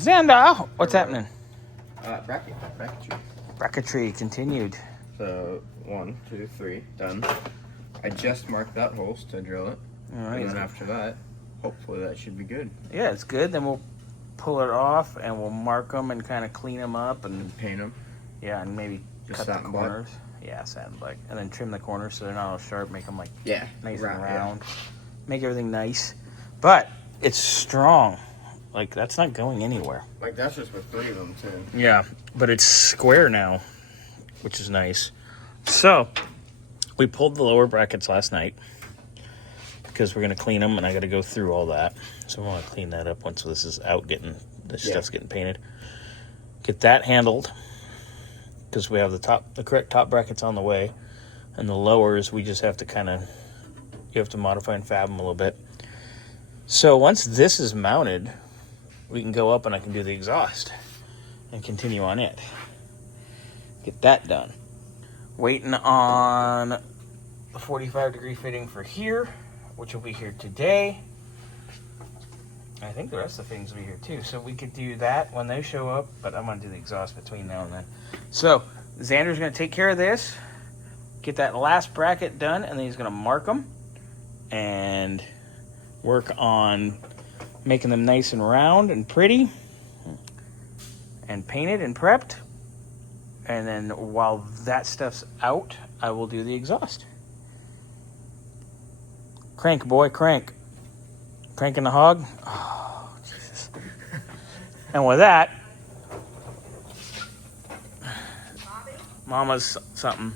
Xander, what's happening? Bracketry. Bracketry continued. So 1, 2, 3, done. I just marked that holes to drill it. All right. And then after that, hopefully that should be good. Yeah, it's good. Then we'll pull it off and we'll mark them and kind of clean them up and Paint them. yeah, and maybe Just cut the satin corners. Yeah, satin black, and then trim the corners so they're not all sharp. Make them like nice and round. Yeah. Make everything nice, but it's strong. Like that's not going anywhere. Like that's just with 3 of them too. Yeah, but it's square now, which is nice. So we pulled the lower brackets last night because we're gonna clean them, and I got to go through all that. So I want to clean that up once this is out, stuff's getting painted. Get that handled because we have the correct top brackets on the way, and the lowers we just have to you have to modify and fab them a little bit. So once this is mounted, we can go up and I can do the exhaust and continue on it. Get that done. Waiting on the 45-degree fitting for here, which will be here today. I think the rest of the fittings will be here too. So we could do that when they show up, but I'm going to do the exhaust between now and then. So Xander's going to take care of this, get that last bracket done, and then he's going to mark them and work on making them nice and round and pretty and painted and prepped. And then while that stuff's out, I will do the exhaust. Crank, boy, crank. Cranking the hog. Oh, Jesus. And with that, Mama's something.